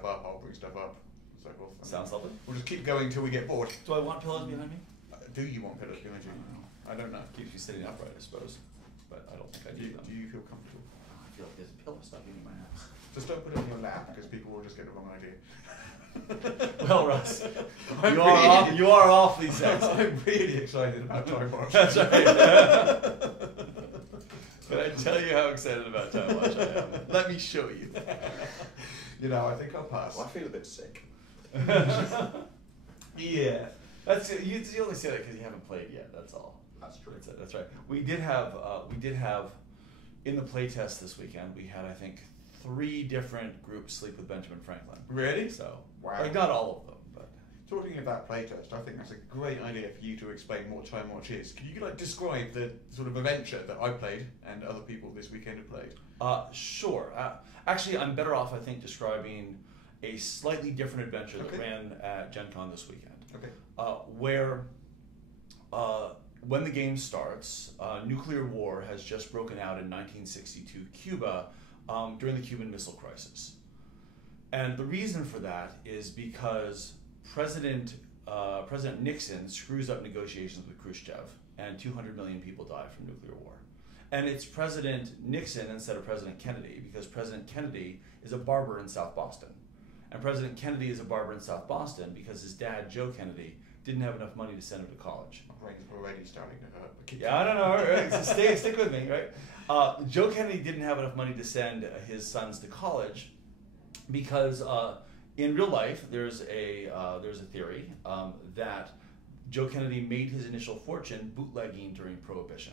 stuff up, I'll bring stuff up, and so forth. Sounds lovely. We'll just keep going until we get bored. Do I want pillows behind me? Do you want pillows behind you? I don't know. Keeps you sitting upright, I suppose. But I don't think I Do need them. you feel comfortable? I feel like there's a pillow stuck in my house. Just don't put it on your lap because people will just get the wrong idea. Well, Russ, you are awfully sexy. I'm really excited about TimeWatch. That's right. Can I tell you how excited about TimeWatch I am? Let me show you. You know, I think I'll pass. Well, I feel a bit sick. Yeah, that's you only say that because you haven't played yet. That's all. That's true. That's right. We did have in the playtest this weekend. We had, I think, 3 different groups sleep with Benjamin Franklin. Really? So, wow. like, not all of them, but. Talking about playtest, I think that's a great idea for you to explain what TimeWatch is. Can you describe the sort of adventure that I played and other people this weekend have played? Sure. Actually, I'm better off, I think, describing a slightly different adventure that ran at Gen Con this weekend. Okay. Where when the game starts, nuclear war has just broken out in 1962 Cuba during the Cuban Missile Crisis. And the reason for that is because President Nixon screws up negotiations with Khrushchev, and 200 million people die from nuclear war. And it's President Nixon instead of President Kennedy, because President Kennedy is a barber in South Boston. And President Kennedy is a barber in South Boston because his dad, Joe Kennedy, didn't have enough money to send him to college. My brain's already starting to hurt. Yeah, I don't know. Right? So stick with me, right? Joe Kennedy didn't have enough money to send his sons to college because in real life there's a theory that Joe Kennedy made his initial fortune bootlegging during Prohibition.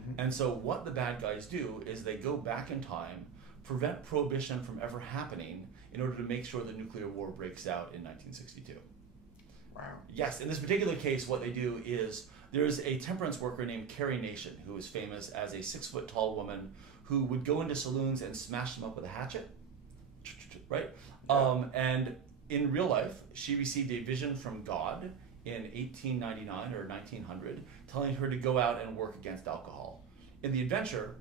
Mm-hmm. And so what the bad guys do is they go back in time, prevent Prohibition from ever happening in order to make sure the nuclear war breaks out in 1962. Wow. Yes, in this particular case, what they do is there's a temperance worker named Carrie Nation who is famous as a 6-foot-tall woman who would go into saloons and smash them up with a hatchet, right? Yeah. And in real life, she received a vision from God in 1899 or 1900 telling her to go out and work against alcohol. In the adventure,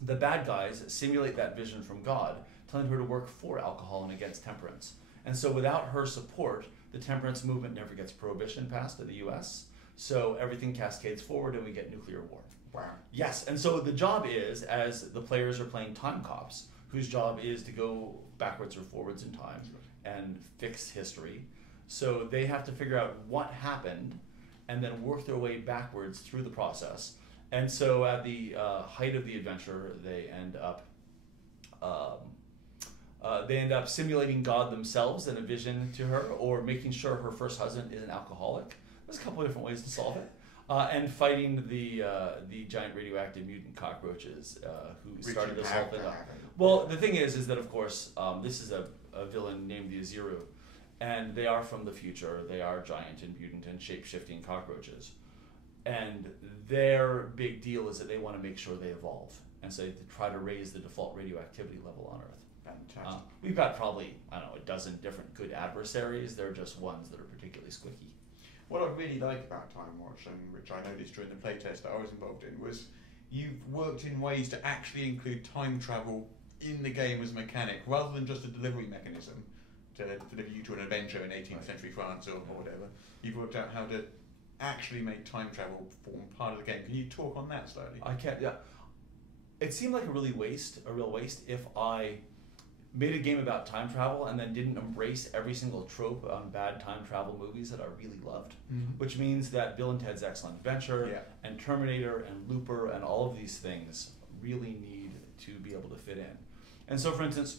the bad guys simulate that vision from God, telling her to work for alcohol and against temperance. And so without her support, the temperance movement never gets prohibition passed in the US. So everything cascades forward and we get nuclear war. Wow. Yes, and so the job is, as the players are playing time cops, whose job is to go backwards or forwards in time and fix history. So they have to figure out what happened and then work their way backwards through the process. And so at the height of the adventure, they end up simulating God themselves in a vision to her, or making sure her first husband is an alcoholic. There's a couple of different ways to solve it. And fighting the giant radioactive mutant cockroaches who started this whole thing up. Well, the thing is that of course this is a villain named the Aziru, and they are from the future. They are giant and mutant and shape-shifting cockroaches, and their big deal is that they want to make sure they evolve, and so they try to raise the default radioactivity level on Earth. Fantastic. We've got probably, I don't know, a dozen different good adversaries. They're just ones that are particularly squicky. What I really like about TimeWatch, and which I noticed during the playtest that I was involved in, was you've worked in ways to actually include time travel in the game as a mechanic, rather than just a delivery mechanism to deliver you to an adventure in 18th century France or whatever. You've worked out how to actually make time travel form part of the game. Can you talk on that slightly? I can't, yeah. It seemed like a real waste if I made a game about time travel and then didn't embrace every single trope on bad time travel movies that I really loved, which means that Bill and Ted's Excellent Adventure and Terminator and Looper and all of these things really need to be able to fit in. And so, for instance,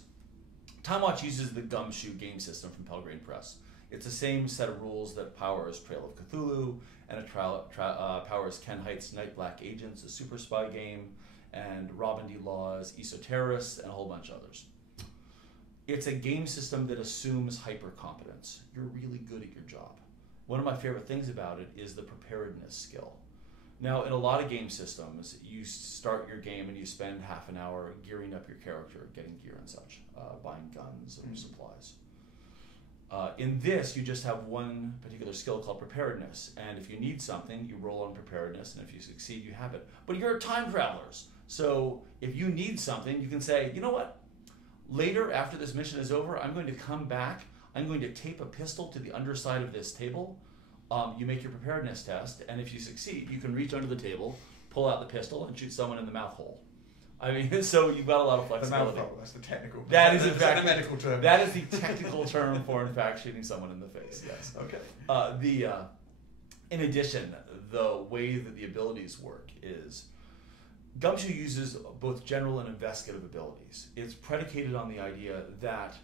TimeWatch uses the Gumshoe game system from Pelgrane Press. It's the same set of rules that powers Trail of Cthulhu, and it powers Ken Hite's Night Black Agents, a super spy game, and Robin D. Law's Esoterrorists, and a whole bunch of others. It's a game system that assumes hyper-competence. You're really good at your job. One of my favorite things about it is the preparedness skill. Now, in a lot of game systems, you start your game and you spend half an hour gearing up your character, getting gear and such, buying guns or supplies. In this, you just have one particular skill called preparedness, and if you need something, you roll on preparedness, and if you succeed, you have it. But you're time travelers, so if you need something, you can say, you know what? Later, after this mission is over, I'm going to come back. I'm going to tape a pistol to the underside of this table. You make your preparedness test, and if you succeed, you can reach under the table, pull out the pistol, and shoot someone in the mouth hole. I mean, so you've got a lot of flexibility. The mouth hole, that's the technical. That is in fact a medical term. That is the technical term for, in fact, shooting someone in the face. Yes. Okay. In addition, the way that the abilities work is Gumshoe uses both general and investigative abilities. It's predicated on the idea that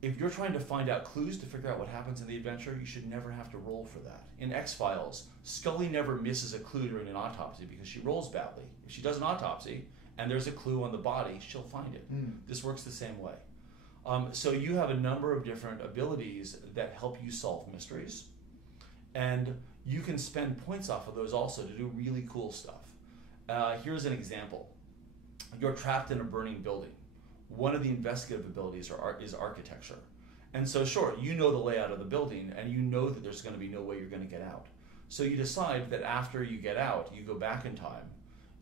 if you're trying to find out clues to figure out what happens in the adventure, you should never have to roll for that. In X-Files, Scully never misses a clue during an autopsy because she rolls badly. If she does an autopsy and there's a clue on the body, she'll find it. This works the same way. So you have a number of different abilities that help you solve mysteries, and you can spend points off of those also to do really cool stuff. Here's an example. You're trapped in a burning building. One of the investigative abilities is architecture. And so sure, you know the layout of the building and you know that there's going to be no way you're going to get out. So you decide that after you get out, you go back in time,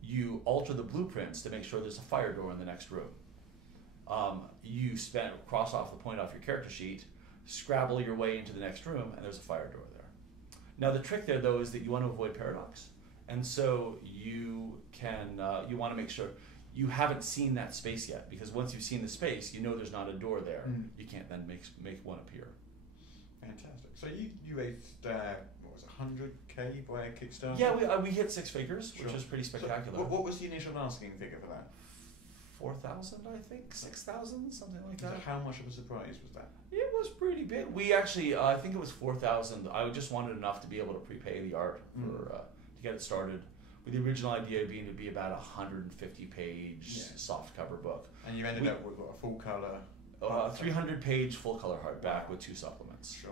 you alter the blueprints to make sure there's a fire door in the next room. You cross off the point off your character sheet, scrabble your way into the next room, and there's a fire door there. Now the trick there though is that you want to avoid paradox. And so you want to make sure you haven't seen that space yet, because once you've seen the space, you know there's not a door there. You can't then make one appear. Fantastic. So you raised what was it, 100K by Kickstarter? Yeah, we hit 6 figures, which is pretty spectacular. So what was the initial asking figure for that? 4,000, I think, 6,000, something like that. So how much of a surprise was that? It was pretty big. We actually, I think it was 4,000. I just wanted enough to be able to prepay the art for to get it started. With the original idea being to be about a 150-page soft cover book. And you ended up with what, a full color? 300-page full color hardback with 2 supplements. Sure.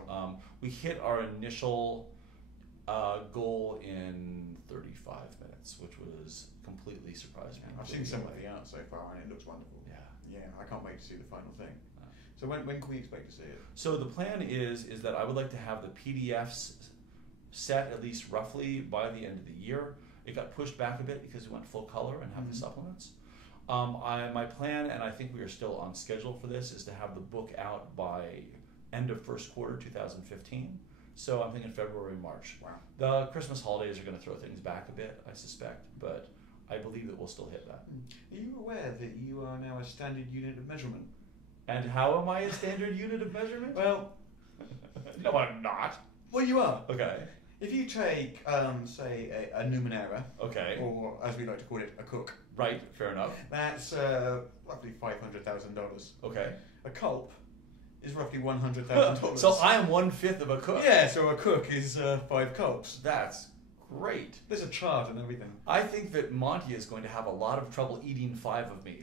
We hit our initial goal in 35 minutes, which was completely surprising. I've seen some of the art so far, and it looks wonderful. Yeah, I can't wait to see the final thing. So when can we expect to see it? So the plan is that I would like to have the PDFs set at least roughly by the end of the year. It got pushed back a bit because we went full color and have the supplements. My plan, and I think we are still on schedule for this, is to have the book out by end of first quarter 2015. So I'm thinking February, March. Wow. The Christmas holidays are going to throw things back a bit, I suspect, but I believe that we'll still hit that. Are you aware that you are now a standard unit of measurement? And how am I a standard unit of measurement? Well, no, I'm not. Well, you are. Okay. If you take, say, a Numenera, okay, or as we like to call it, a cook. Right, fair enough. That's roughly $500,000. Okay. A Kulp is roughly $100,000. So I am 1/5 of a cook. Yeah, so a cook is 5 Kulps. That's great. There's a chart and everything. I think that Monty is going to have a lot of trouble eating 5 of me.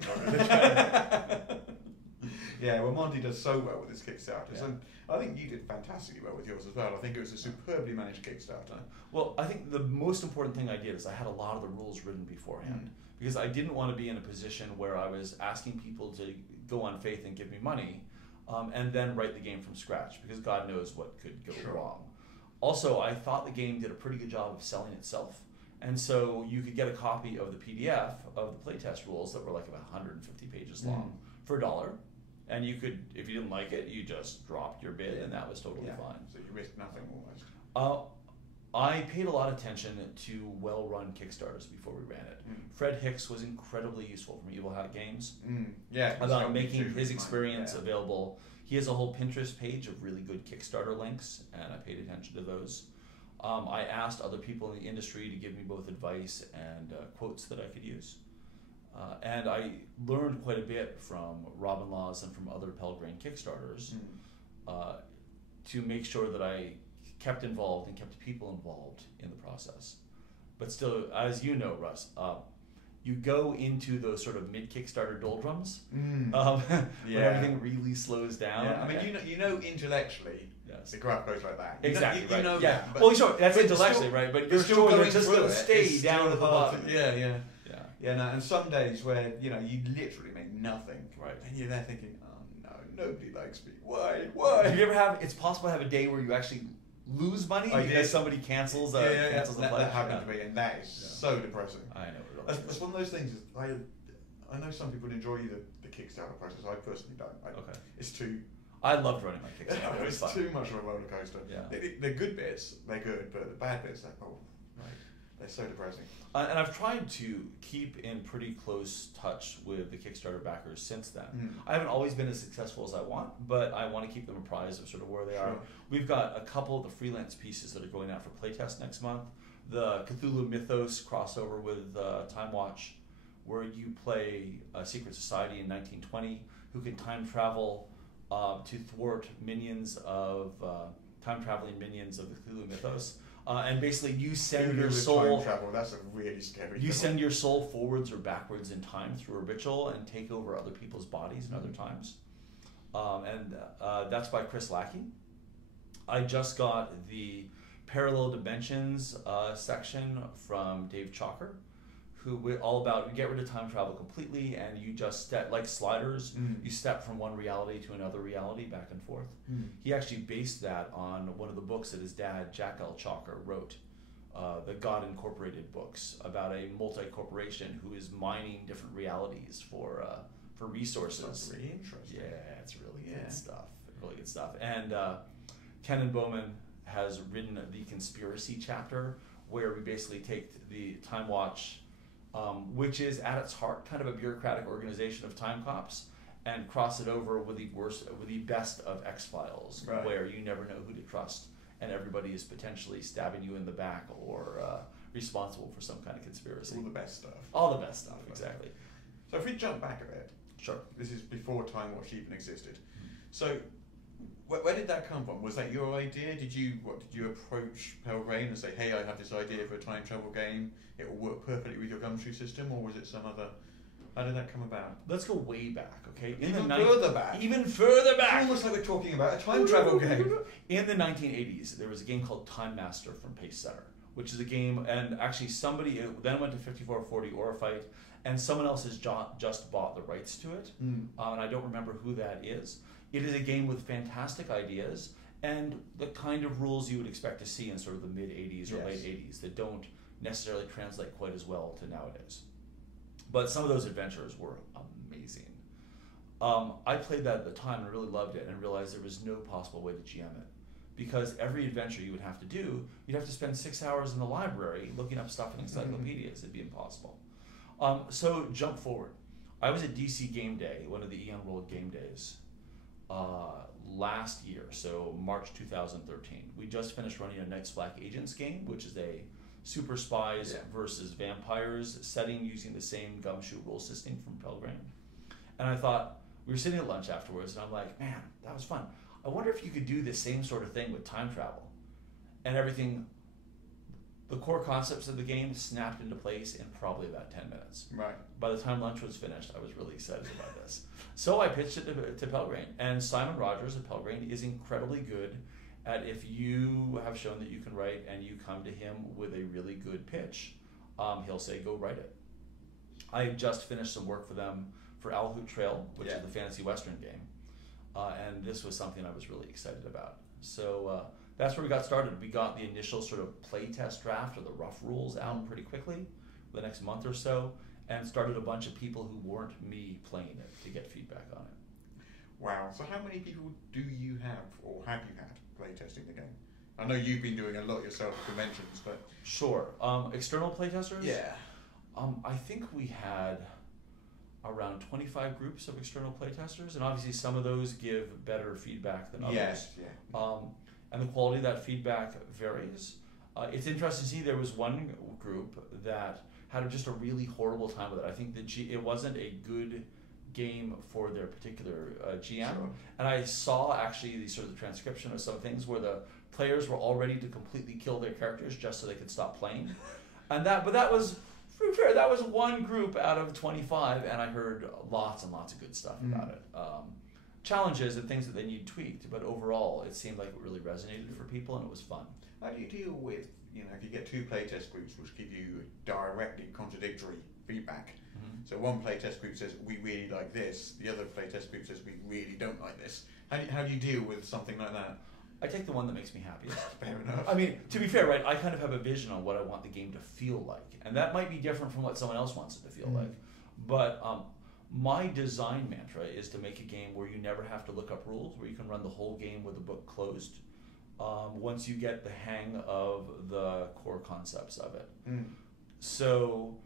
Yeah, well, Monty does so well with his Kickstarters, Yeah. and I think you did fantastically well with yours as well. I think it was a superbly managed Kickstarter. Well, I think the most important thing I did is I had a lot of the rules written beforehand, because I didn't want to be in a position where I was asking people to go on faith and give me money, and then write the game from scratch, because God knows what could go wrong. Also, I thought the game did a pretty good job of selling itself, and so you could get a copy of the PDF of the playtest rules that were like about 150 pages long for $1. And you could, if you didn't like it, you just dropped your bid, and that was totally fine. So you risked nothing almost. I paid a lot of attention to well-run Kickstarters before we ran it. Fred Hicks was incredibly useful from Evil Hat Games. Yeah, about making his experience available. He has a whole Pinterest page of really good Kickstarter links, and I paid attention to those. I asked other people in the industry to give me both advice and quotes that I could use. And I learned quite a bit from Robin Laws and from other Pelgrane Kickstarters to make sure that I kept involved and kept people involved in the process. But still, as you know, Russ, you go into those sort of mid-Kickstarter doldrums when everything really slows down. Yeah. I mean, you know intellectually, the graph goes like that. Exactly, you know yeah. that, well, sure, that's but intellectually, still, right? But you're still going just through going it. to stay It's down at the bottom. Yeah, no, and some days where, you literally make nothing. Right. And you're there thinking, oh no, nobody likes me. Why? Do you ever have, it's possible to have a day where you actually lose money because somebody cancels the pledge? That happened to me, and that is so depressing. I know. It's one of those things, I I know some people enjoy the Kickstarter process. I personally don't. Okay. It's too. I loved running my Kickstarter. It was It's fun. too much of a roller coaster. Yeah. They're good bits. They're good, but the bad bits, they're so depressing. And I've tried to keep in pretty close touch with the Kickstarter backers since then. I haven't always been as successful as I want, but I want to keep them apprised of sort of where they are. We've got a couple of the freelance pieces that are going out for playtest next month. The Cthulhu Mythos crossover with TimeWatch, where you play a secret society in 1920 who can time travel to thwart minions of time traveling minions of the Cthulhu Mythos. And basically, you send your soul. Time travel, that's a really scary. You send your soul forwards or backwards in time through a ritual and take over other people's bodies in other times. And that's by Chris Lackey. I just got the Parallel Dimensions section from Dave Chalker, who all about we get rid of time travel completely, and you just step like sliders. You step from one reality to another reality back and forth. He actually based that on one of the books that his dad, Jack L. Chalker, wrote, the God Incorporated books, about a multi-corporation who is mining different realities for resources. That's really interesting. Yeah, it's really good stuff. Really good stuff. And Kenan Bowman has written the Conspiracy chapter, where we basically take the TimeWatch, which is at its heart kind of a bureaucratic organization of time cops, and cross it over with the best of X-Files, where you never know who to trust, and everybody is potentially stabbing you in the back or responsible for some kind of conspiracy. All the best stuff. All the best stuff, exactly. So if we jump back a bit, sure. This is before TimeWatch even existed. So where did that come from? Was that your idea? Did you approach Pelgrane and say, hey, I have this idea for a time travel game, it will work perfectly with your Gumshoe system, or was it some other... How did that come about? Let's go way back, okay? Even further back? Even further back! It's almost like we're talking about a time travel game. In the 1980s, there was a game called Time Master from Pace Setter, which is a game, and actually somebody then went to 5440 Orifight, and someone else has just bought the rights to it, and I don't remember who that is. It is a game with fantastic ideas and the kind of rules you would expect to see in sort of the mid-80s or late 80s that don't necessarily translate quite as well to nowadays. But some of those adventures were amazing. I played that at the time and really loved it, and realized there was no possible way to GM it. Because every adventure you would have to do, you'd have to spend 6 hours in the library looking up stuff in encyclopedias. It'd be impossible. So jump forward. I was at DC Game Day, one of the Eon World Game Days, last year, so March 2013. We just finished running a Night's Black Agents game, which is a super spies versus vampires setting using the same Gumshoe rule system from Pelgrane. And I thought, we were sitting at lunch afterwards, and I'm like, man, that was fun. I wonder if you could do the same sort of thing with time travel. And everything, the core concepts of the game snapped into place in probably about 10 minutes. Right. By the time lunch was finished, I was really excited about this. So I pitched it to Pelgrane, and Simon Rogers at Pelgrane is incredibly good at, if you have shown that you can write and you come to him with a really good pitch, he'll say, go write it. I just finished some work for them for Owl Hoot Trail, which is the fantasy western game. And this was something I was really excited about. So that's where we got started. We got the initial sort of play test draft, or the rough rules, out pretty quickly, the next month or so, and started a bunch of people who weren't me playing it to get feedback on it. Wow. So how many people do you have, or have you had, playtesting the game? I know you've been doing a lot yourself at conventions, but... Sure. External playtesters? Yeah. I think we had around 25 groups of external playtesters, and obviously some of those give better feedback than others. Yes, and the quality of that feedback varies. It's interesting to see there was one group that had just a really horrible time with it. I think it wasn't a good game for their particular GM. Sure. And I saw actually the sort of the transcription of some things where the players were all ready to completely kill their characters just so they could stop playing. But that was, to be fair, that was one group out of 25, and I heard lots and lots of good stuff about it. Challenges and things that they need tweaked, but overall it seemed like it really resonated for people, and it was fun. How do you deal with, if you get two playtest groups which give you directly contradictory feedback? So one playtest group says, we really like this, the other playtest group says, we really don't like this. How do you deal with something like that? I take the one that makes me happiest. Fair enough. I mean, to be fair, right, I kind of have a vision on what I want the game to feel like, and that might be different from what someone else wants it to feel like. But My design mantra is to make a game where you never have to look up rules, where you can run the whole game with the book closed once you get the hang of the core concepts of it. So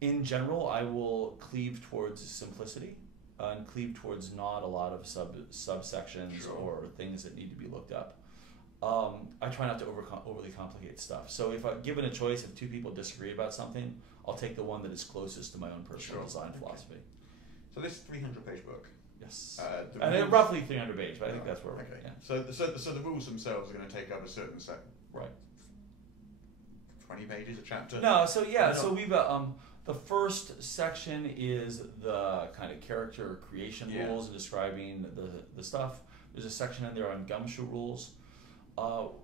in general, I will cleave towards simplicity and cleave towards not a lot of subsections or things that need to be looked up. I try not to overly complicate stuff. So if I'm given a choice, if two people disagree about something, I'll take the one that is closest to my own personal design philosophy. So this 300-page book. Yes. And then roughly 300 pages, but I think that's where. Okay. Yeah. So the rules themselves are going to take up a certain set. Right. 20 pages a chapter. No. So so we've the first section is the kind of character creation rules and describing the stuff. There's a section in there on gumshoe rules.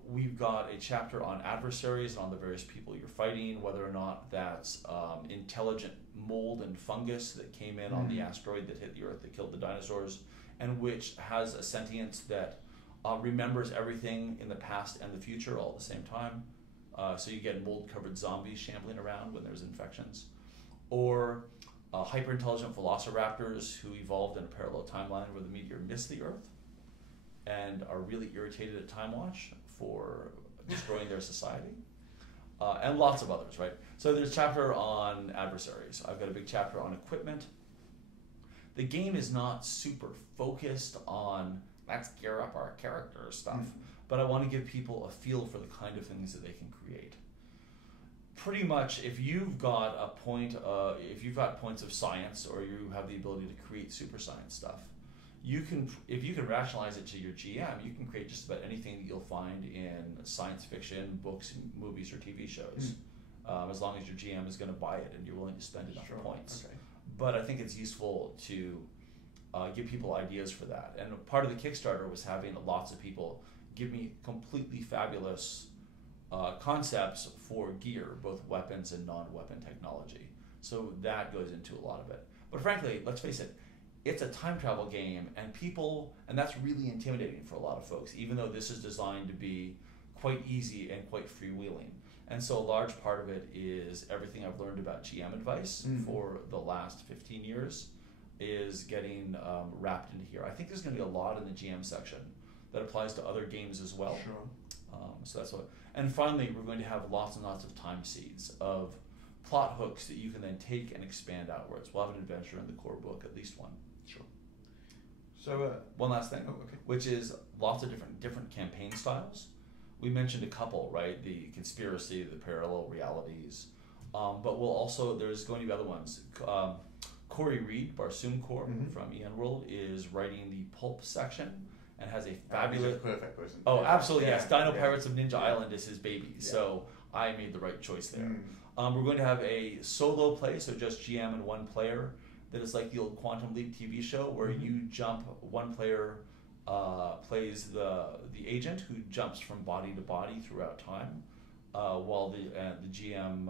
We've got a chapter on adversaries and on the various people you're fighting, whether or not that's intelligent mold and fungus that came in on the asteroid that hit the Earth that killed the dinosaurs, and which has a sentience that remembers everything in the past and the future all at the same time. So you get mold-covered zombies shambling around when there's infections. Or hyper-intelligent velociraptors who evolved in a parallel timeline where the meteor missed the Earth and are really irritated at TimeWatch for destroying their society. And lots of others, right? So there's a chapter on adversaries. I've got a big chapter on equipment. The game is not super focused on let's gear up our character stuff, but I want to give people a feel for the kind of things that they can create. Pretty much, if you've got if you've got points of science or you have the ability to create super science stuff, if you can rationalize it to your GM, you can create just about anything that you'll find in science fiction, books, movies, or TV shows, as long as your GM is going to buy it and you're willing to spend enough points. Okay. But I think it's useful to give people ideas for that. And part of the Kickstarter was having lots of people give me completely fabulous concepts for gear, both weapons and non-weapon technology. So that goes into a lot of it. But frankly, let's face it, it's a time travel game, and that's really intimidating for a lot of folks, even though this is designed to be quite easy and quite freewheeling. And so a large part of it is everything I've learned about GM advice for the last 15 years is getting wrapped into here. I think there's going to be a lot in the GM section that applies to other games as well. Sure. So that's what. And finally, we're going to have lots and lots of time seeds of plot hooks that you can then take and expand outwards. We'll have an adventure in the core book, at least one. Sure. So one last thing, which is lots of different campaign styles. We mentioned a couple, right? The conspiracy, the parallel realities, but there's going to be other ones. Corey Reed, Barsoom Core from Ian World, is writing the pulp section and has a fabulous. He's a perfect person. Oh, absolutely, yes. Dino Pirates of Ninja Island is his baby, so I made the right choice there. We're going to have a solo play, so just GM and one player. That is like the old Quantum Leap TV show where you jump. One player plays the agent who jumps from body to body throughout time, while the GM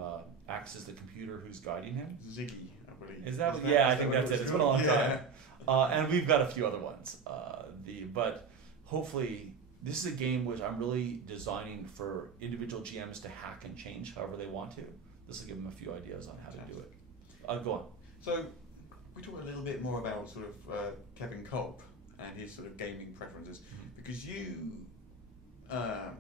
acts as the computer who's guiding him. Ziggy, I believe. Is that? Yeah, I think that's it. It's been a long time. And we've got a few other ones. But hopefully, this is a game which I'm really designing for individual GMs to hack and change however they want to. This will give them a few ideas on how to do it. Go on. So, we talk a little bit more about sort of Kevin Kulp and his sort of gaming preferences, because you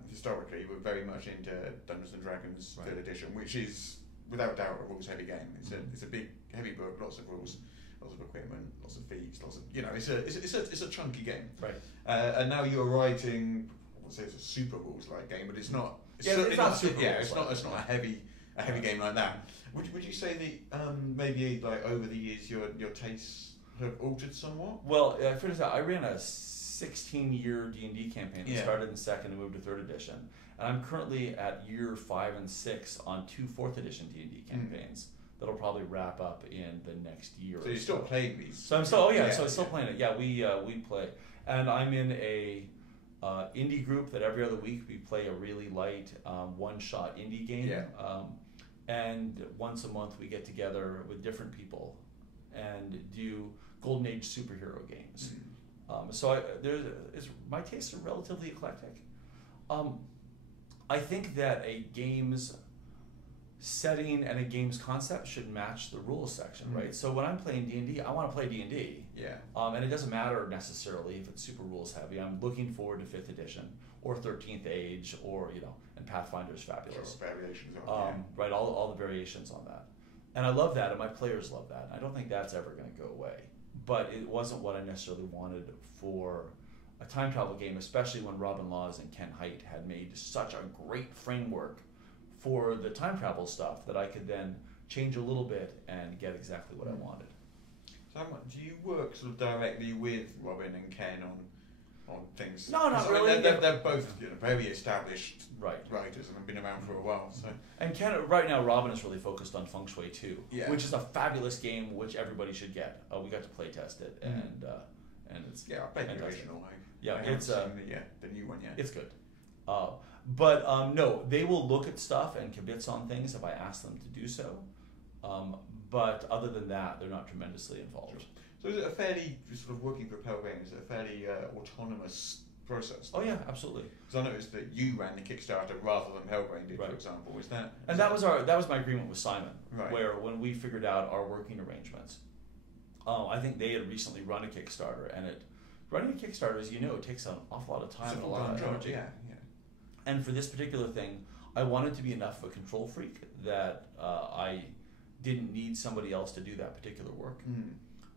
historically were very much into Dungeons and Dragons 3rd edition, which is without doubt a rules-heavy game. It's a big, heavy book, lots of rules, lots of equipment, lots of feats, lots of it's a chunky game. Right. And now you're writing, I would say it's a super rules-like game, but it's not. It's not super. Yeah, it's not a heavy game like that. Would you say that maybe like over the years your tastes have altered somewhat? Well, for instance, I ran a 16-year D&D campaign that started in 2nd and moved to 3rd edition, and I'm currently at year 5 and 6 on 2 4th edition D&D campaigns. That'll probably wrap up in the next year. So you're still playing these? So I'm still playing it. Yeah, we play, and I'm in a indie group that every other week we play a really light one-shot indie game. Yeah. And once a month we get together with different people and do Golden Age superhero games. So my tastes are relatively eclectic. I think that a game's setting and a game's concept should match the rules section, right? So when I'm playing D&D, I want to play D&D. Yeah. And it doesn't matter necessarily if it's super rules heavy. I'm looking forward to 5th edition or 13th Age, or and Pathfinder's fabulous. Sure, variations on Right, all the variations on that. And I love that, and my players love that. I don't think that's ever going to go away. But it wasn't what I necessarily wanted for a time travel game, especially when Robin Laws and Ken Hite had made such a great framework for the time travel stuff that I could then change a little bit and get exactly what I wanted. So do you work sort of directly with Robin and Ken on things? No, not really. They're both very established writers and have been around for a while. So. And Ken, right now, Robin is really focused on Feng Shui 2, which is a fabulous game which everybody should get. We got to play test it, and it's I played the original. It's the new one. It's good. But no, they will look at stuff and kibitz on things if I ask them to do so. But other than that, they're not tremendously involved. Sure. So is it a fairly, sort of working for Pelgrane, is it a fairly autonomous process? Oh yeah, absolutely. Because I noticed that you ran the Kickstarter rather than Pelgrane did, for example. That was my agreement with Simon, where when we figured out our working arrangements, I think they had recently run a Kickstarter, and running a Kickstarter, as you know, it takes an awful lot of time and a lot of energy. Yeah. And for this particular thing, I wanted to be enough of a control freak that I didn't need somebody else to do that particular work.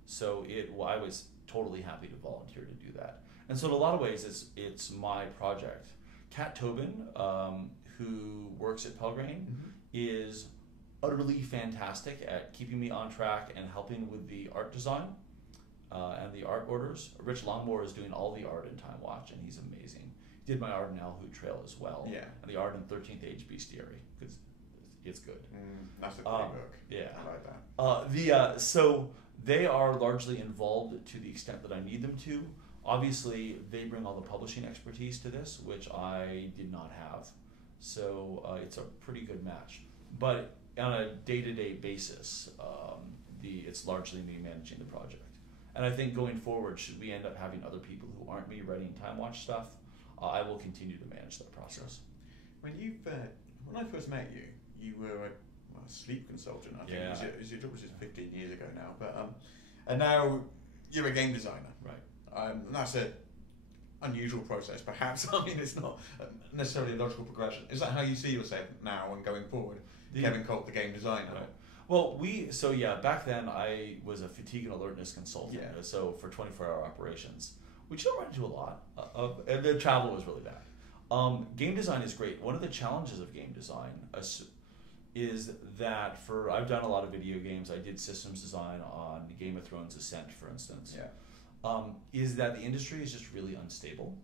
So I was totally happy to volunteer to do that. And so in a lot of ways, it's my project. Kat Tobin, who works at Pelgrane, is utterly fantastic at keeping me on track and helping with the art design and the art orders. Rich Longmore is doing all the art in TimeWatch, and he's amazing. He did my art in Alhoot Trail as well, and the art in 13th Age Bestiary, because it's good. That's a great book. Yeah, I like that. So they are largely involved to the extent that I need them to. Obviously, they bring all the publishing expertise to this, which I did not have. So it's a pretty good match. But on a day-to-day basis, it's largely me managing the project. And I think going forward, should we end up having other people who aren't me writing TimeWatch stuff, I will continue to manage that process. When I first met you, you were a sleep consultant. I think it was 15 years ago now. But and now you're a game designer, right? And that's an unusual process, perhaps. I mean, it's not necessarily a logical progression. Is that how you see yourself now and going forward? Kevin Kulp, the game designer. Right. Well, back then I was a fatigue and alertness consultant. So for 24-hour operations, which you don't run into a lot and the travel was really bad. Game design is great. One of the challenges of game design is that I've done a lot of video games. I did systems design on Game of Thrones Ascent, for instance. Is that the industry is just really unstable.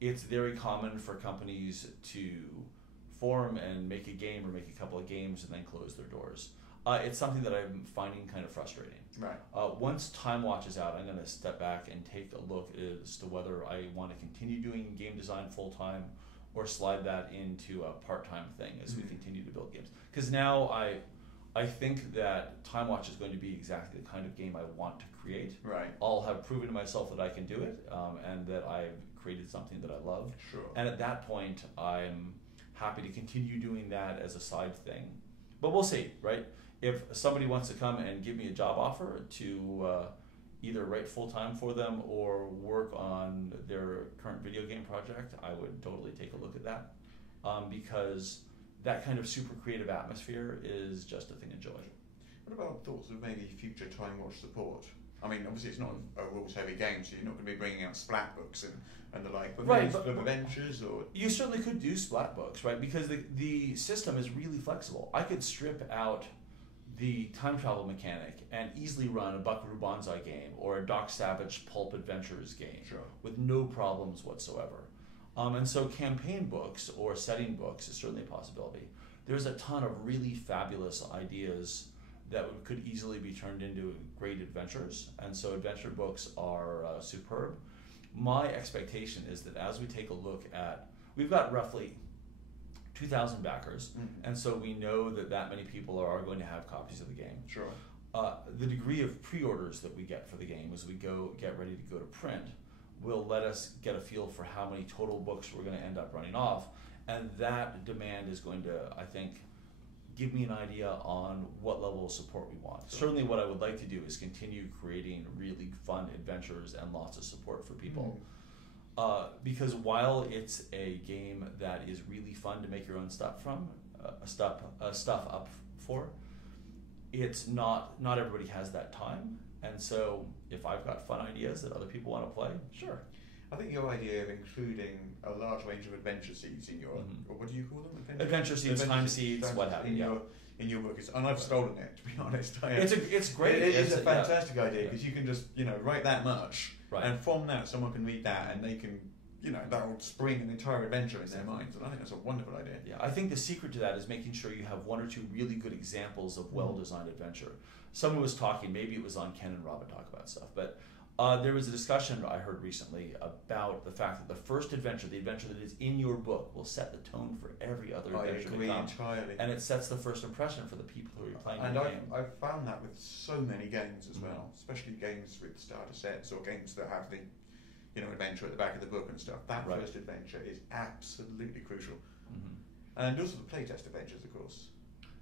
It's very common for companies to form and make a game or make a couple of games and then close their doors. It's something that I'm finding kind of frustrating. Right. Once TimeWatch is out, I'm going to step back and take a look as to whether I want to continue doing game design full-time or slide that into a part-time thing as we continue to build games. Because now I think that TimeWatch is going to be exactly the kind of game I want to create. Right. I'll have proven to myself that I can do it and that I've created something that I love. Sure. And at that point, I'm happy to continue doing that as a side thing. But we'll see, right? If somebody wants to come and give me a job offer to either write full-time for them or work on their current video game project, I would totally take a look at that because that kind of super creative atmosphere is just a thing of joy. What about thoughts of maybe future TimeWatch support? I mean, obviously it's not a rules-heavy game, so you're not going to be bringing out splat books and the like, but maybe sort of adventures or... You certainly could do splat books, right? Because the system is really flexible. I could strip out the time travel mechanic and easily run a Buckaroo Banzai game or a Doc Savage Pulp Adventures game with no problems whatsoever. And so campaign books or setting books is certainly a possibility. There's a ton of really fabulous ideas that could easily be turned into great adventures, and so adventure books are superb. My expectation is that as we take a look at, we've got roughly 2,000 backers, and so we know that many people are going to have copies of the game. Sure. The degree of pre-orders that we get for the game as we get ready to go to print will let us get a feel for how many total books we're going to end up running off, And that demand is going to, I think, give me an idea on what level of support we want. Sure. Certainly what I would like to do is continue creating really fun adventures and lots of support for people. Because while it's a game that is really fun to make your own stuff from, stuff up for, it's not everybody has that time. And so if I've got fun ideas that other people want to play, sure. I think your idea of including a large range of adventure seeds in your, or what do you call them? Adventure seeds, time seeds, what have you. In your book, and I've stolen it, to be honest. It's great. It is a fantastic idea, because you can just write that much, right. And from that someone can read that and they can that will spring an entire adventure in their minds, and I think that's a wonderful idea. Yeah, I think the secret to that is making sure you have one or two really good examples of well-designed adventure. Someone was talking, maybe it was on Ken and Robin Talk About Stuff, but there was a discussion I heard recently about the fact that the first adventure, the adventure that is in your book, will set the tone for every other adventure to come. Entirely. And it sets the first impression for the people who are playing the game. And I've found that with so many games as well, especially games with starter sets or games that have the adventure at the back of the book and stuff. That first adventure is absolutely crucial. And also the playtest adventures, of course.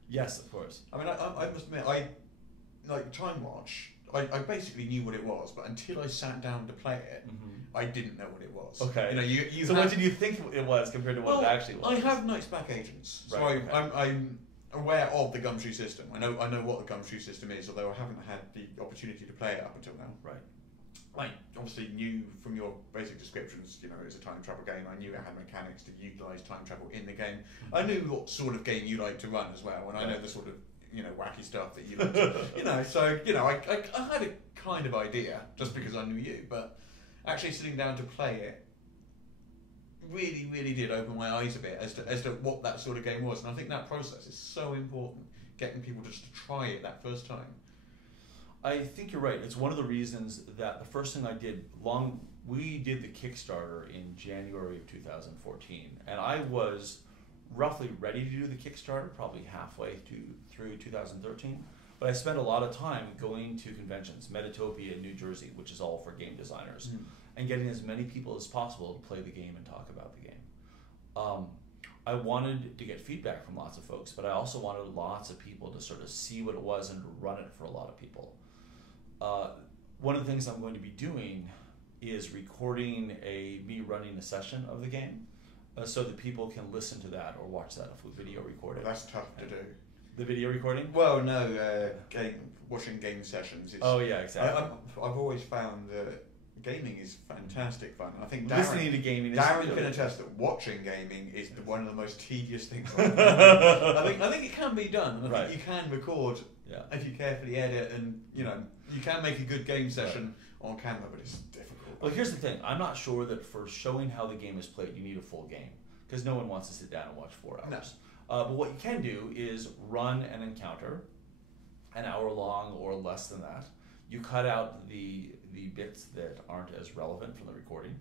Yes, of course. I mean, I must admit, like TimeWatch, I basically knew what it was, but until I sat down to play it, I didn't know what it was. Okay. So what did you think it was compared to what it actually was? I have Knights Back Agents, so I'm aware of the Gumshoe system. I know what the Gumshoe system is, although I haven't had the opportunity to play it up until now. Right. I obviously knew from your basic descriptions, it's a time travel game. I knew it had mechanics to utilise time travel in the game. I knew what sort of game you like to run as well, and I know the sort of wacky stuff that you like to, so I had a kind of idea just because I knew you, but actually sitting down to play it really, really did open my eyes a bit as to what that sort of game was, and I think that process is so important, getting people just to try it that first time. I think you're right. It's one of the reasons that the first thing I did we did the Kickstarter in January of 2014, and I was roughly ready to do the Kickstarter, probably halfway through 2013. But I spent a lot of time going to conventions, Metatopia in New Jersey, which is all for game designers, and getting as many people as possible to play the game and talk about the game. I wanted to get feedback from lots of folks, but I also wanted lots of people to sort of see what it was and to run it for a lot of people. One of the things I'm going to be doing is recording me running a session of the game, so that people can listen to that or watch that if we video record it. Well, that's tough to do. The video recording? Well, no, watching game sessions. Oh yeah, exactly. I've always found that gaming is fantastic fun. I think listening to gaming. Darren can attest that watching gaming is one of the most tedious things. I think it can be done. I think you can record if you carefully edit, and you can make a good game session on camera, but it's difficult. Well, here's the thing. I'm not sure that for showing how the game is played, you need a full game, because no one wants to sit down and watch 4 hours. No. But what you can do is run an encounter, an hour long or less than that. You cut out the bits that aren't as relevant from the recording,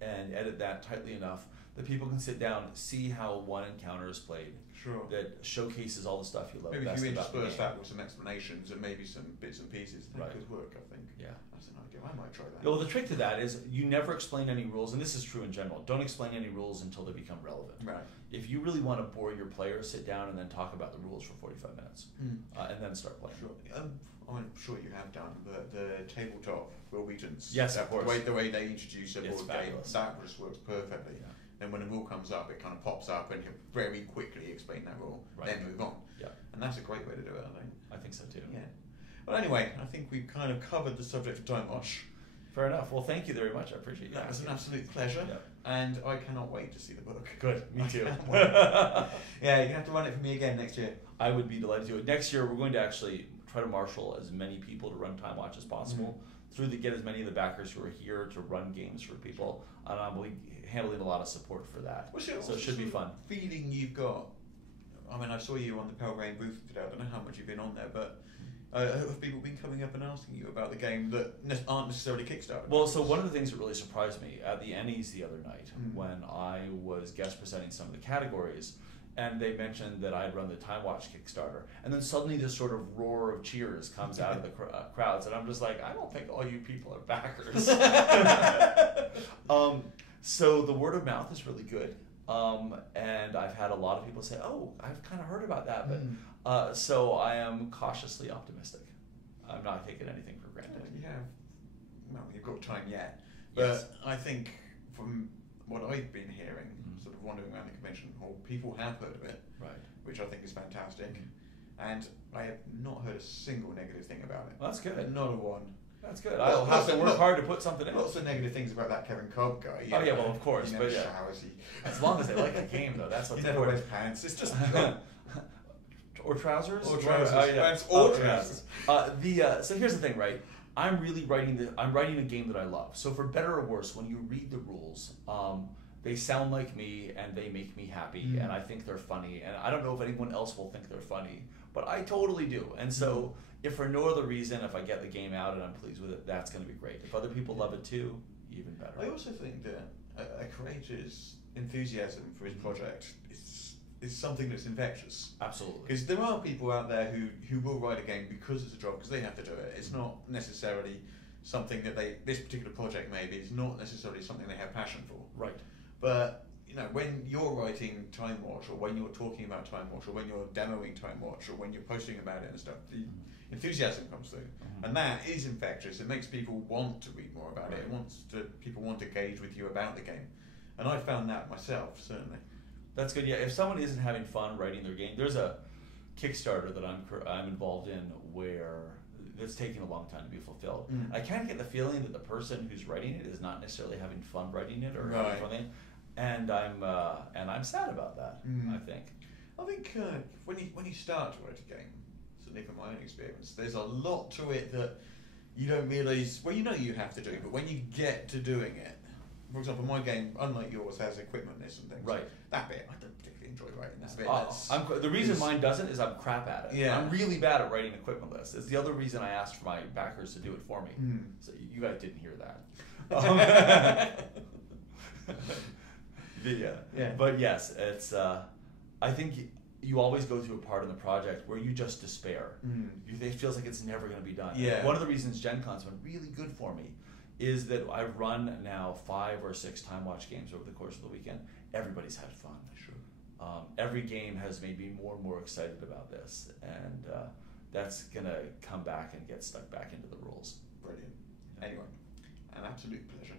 and edit that tightly enough that people can sit down and see how one encounter is played. Sure. That showcases all the stuff you love maybe best if you about the game. intersperse that with some explanations and maybe some bits and pieces, that could work, I think. Yeah. That's an idea. I might try that. Well, the trick to that is you never explain any rules, and this is true in general. Don't explain any rules until they become relevant. Right. If you really want to bore your players, sit down and then talk about the rules for 45 minutes, and then start playing. Sure. I'm sure you have done the tabletop rule regions. Yes, of course. The way they introduce a board game, fabulous. that just works perfectly. Yeah. Then when a rule comes up, it kind of pops up, and you very quickly explain that rule, then move on. Yeah. And that's a great way to do it, I think. I think so too. Yeah. Well, anyway, I think we've kind of covered the subject of TimeWatch. Fair enough. Well, thank you very much. I appreciate that. That was an absolute pleasure. Yeah. And I cannot wait to see the book. Good. Me too. Yeah, you're going to have to run it for me again next year. I would be delighted to do it. Next year, we're going to actually try to marshal as many people to run TimeWatch as possible. Get as many of the backers who are here to run games for people. And I'm handling a lot of support for that. So it should be fun. Feeling you've got, I mean, I saw you on the Pelgrane booth today. I don't know how much you've been on there, but have people been coming up and asking you about the game that aren't necessarily Kickstarter? Well, so one of the things that really surprised me at the Ennies the other night when I was guest presenting some of the categories, and they mentioned that I'd run the TimeWatch Kickstarter, and then suddenly this sort of roar of cheers comes out of the crowds, and I'm just like, I don't think all you people are backers. So the word of mouth is really good. And I've had a lot of people say, "Oh, I've kind of heard about that," but so I am cautiously optimistic. I'm not taking anything for granted. Well, you've got time yet, but Yes. I think from what I've been hearing, sort of wandering around the convention hall, people have heard of it, Right. which I think is fantastic, and I have not heard a single negative thing about it. Well, that's good. Not a one. That's good. I'll have to work hard to put something in. Lots of negative things about that Kevin Cobb guy. Oh yeah, well of course, He never but yeah. showers. As long as they like the game, though, that's what's He never wears important. pants. It's just Or trousers. Or trousers. Oh, yeah. Pants or trousers. So here's the thing, right? I'm writing a game that I love. So for better or worse, when you read the rules, they sound like me and they make me happy, and I think they're funny. And I don't know if anyone else will think they're funny, but I totally do. And so, if for no other reason, if I get the game out and I'm pleased with it, that's going to be great. If other people love it too, even better. I also think that a creator's enthusiasm for his project is something that's infectious. Absolutely. Because there are people out there who will write a game because it's a job, because they have to do it. It's not necessarily something that this particular project maybe is not necessarily something they have passion for. Right. But when you're writing TimeWatch, or when you're talking about TimeWatch, or when you're demoing TimeWatch, or when you're posting about it and stuff, the enthusiasm comes through, and that is infectious. It makes people want to read more about it. People want to engage with you about the game, and I found that myself certainly. That's good. Yeah, if someone isn't having fun writing their game, there's a Kickstarter that I'm involved in where it's taking a long time to be fulfilled. I kind of get the feeling that the person who's writing it is not necessarily having fun writing it or having fun with it, and I'm sad about that. I think when you start to write a game, certainly from my own experience, there's a lot to it that you don't realise. Well, you have to do, but when you get to doing it. For example, my game, unlike yours, has equipment lists and things. Right. That bit, I don't particularly enjoy writing that bit. The reason mine doesn't is I'm crap at it. Yeah. I'm really bad at writing equipment lists. It's the other reason I asked for my backers to do it for me. So you guys didn't hear that. Yeah. But yes, it's. I think you always go through a part in the project where you just despair. It feels like it's never going to be done. Yeah. One of the reasons Gen Con's been really good for me is that I've run now 5 or 6 TimeWatch games over the course of the weekend. Everybody's had fun. Sure. Every game has made me more and more excited about this, and that's gonna come back and get stuck back into the rules. Brilliant. Anyway, an absolute pleasure.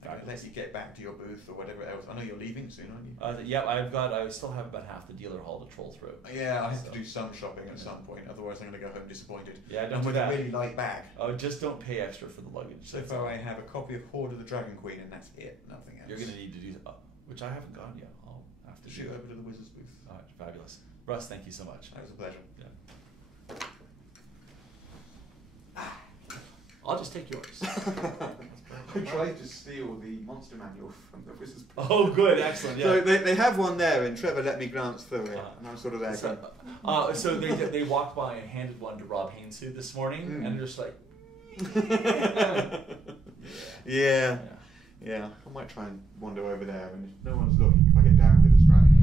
Fabulous. Unless you get back to your booth or whatever else. I know you're leaving soon, aren't you? Yeah, I still have about half the dealer hall to troll through. Yeah, I have to do some shopping at some point. Otherwise, I'm going to go home disappointed. Yeah, don't and do with that. a really light bag. Oh, just don't pay extra for the luggage. So far, I have a copy of Horde of the Dragon Queen, and that's it. Nothing else. You're going to need to do, which I haven't gone yet. I'll have to shoot do. over to the Wizards booth. All right, fabulous. Russ, thank you so much. That was a pleasure. Yeah. I'll just take yours. I tried to steal the monster manual from the Wizards booth. Oh, good, excellent. Yeah. So they have one there, and Trevor let me glance through it, and I'm sort of there. So they walked by and handed one to Rob Hainsoo this morning, and they're just like, yeah. I might try and wander over there, and if no one's looking, if I get down to distract